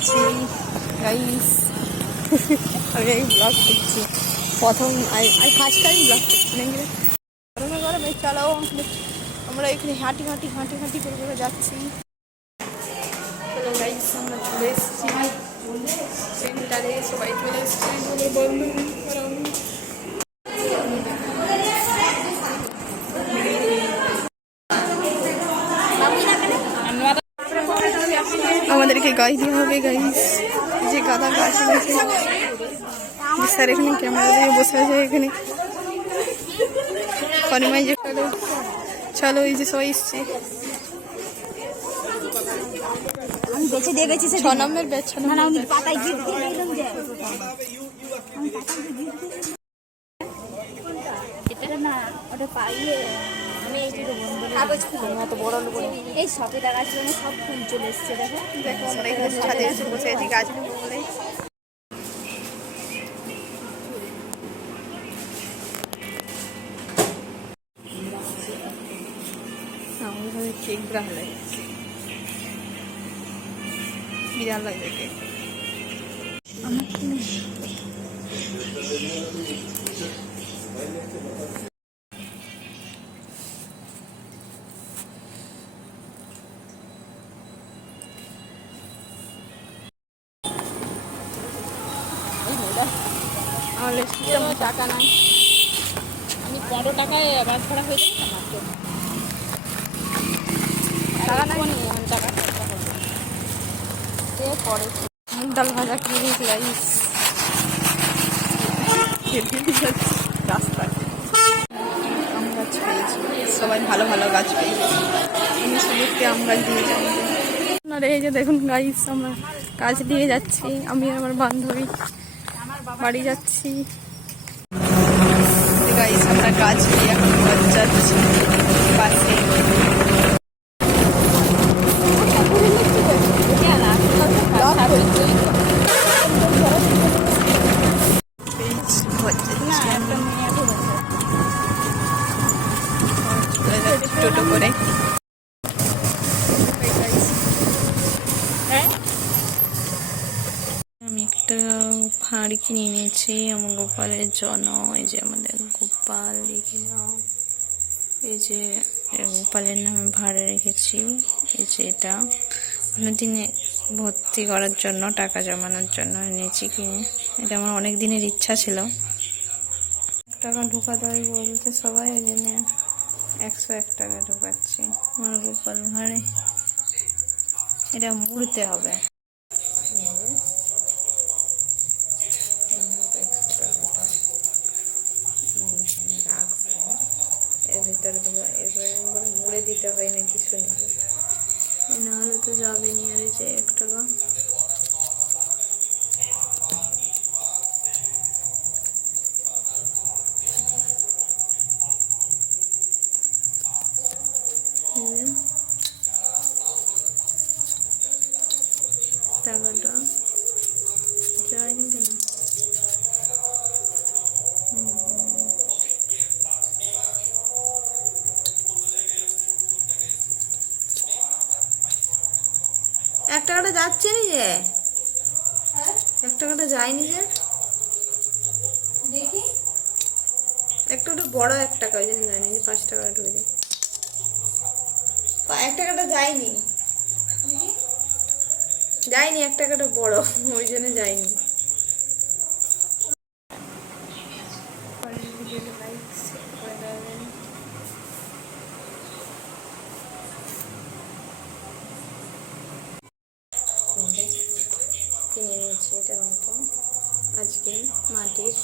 গেছি গাইস। আমি এই ব্লগ করছি প্রথম, ফার্স্ট টাইম ব্লগ করছি নাকি গরমে গরমে। চলো আমরা এখানে হাঁটি হাঁটি হাঁটি হাঁটি করে করে যাচ্ছি। চলো গাইস, আমরা চলে এসেছি সেন্টারে, সবাই চলে এসেছি বলে আমাদেরকে গাই দিয়ে হবে গাইস। যে গাদা গাছ রয়েছে স্যার এখানে ক্যামেরা দিয়ে বসে আছে এখানে ফরিমাই যে। চলো এই যে সবাই এসছে। আমি বেঁচে দিয়ে গেছি 6 নম্বর ব্যাচ। পাতায় গিফট দিয়ে দিলাম যে এটা না ওটা পাইয়ে আমি এই যে কাগজ খুলে মতো বড় লোক এই সবেদা গাছগুলো সব ফুল চলে এসছে। দেখো দেখো আমরা এখানে ছাদে এসে বসে আছি গাছ নেবো বলে। কেক বিরাট লাগে, বিরাট লাগে কেক। আমার টাকা নাই, আমি 15 টাকায় বাস ভাড়া হয়ে যাবে মাত্র টাকা নাই। টাকা পরে ডাল ভাজা কিনে দিয়েছি গাইস রাস্তায়। আম গাছ পেয়েছি, সবাই ভালো ভালো গাছ পেয়েছি। আমি শুধু আম গাছ দিয়ে যাই। আপনারা এই যে দেখুন গাইস, আমরা গাছ দিয়ে যাচ্ছি। আমি আমার বান্ধবী বাড়ি যাচ্ছি গাইস। আমরা গাছ দিয়ে এখন যাচ্ছি পাশে। টোটো করে আমি একটা হাঁড়ি কিনে নিয়েছি আমার গোপালের জন্য। এই যে আমাদের গোপাল লিখে নাও। এই যে গোপালের নামে ভাড়া রেখেছি। এই যে এটা অনেকদিনে ভর্তি করার জন্য, টাকা জমানোর জন্য নিয়েছি কিনে। এটা আমার অনেক দিনের ইচ্ছা ছিল। টাকা ঢুকাতে হয় বলতে সবাই, ওই জন্য 101 টাকা ঢুকাচ্ছি আমার গোপাল ভাড়ে। এটা মুড়তে হবে। এর ভিতরে দেবো, এরপরে মুড়ে দিতে হয় না কিছু নেই, নাহলে তো যাবে নি। আর এই যে 1 টাকা টাকাটা যায়নি কেন? এক টাকাটা যাচ্ছে নি যে, 1 টাকাটা যায়নি যে। দেখি একটা বড় 1 টাকা, ওই জন্য যায়নি। 5 টাকাটা ঢুকে যায়। 1 টাকাটা যায়নি, যায়নি 1 টাকাটা বড়, ওই জন্য যায়নি। কিনে নিয়েছি এটার মতো আজকে মাটির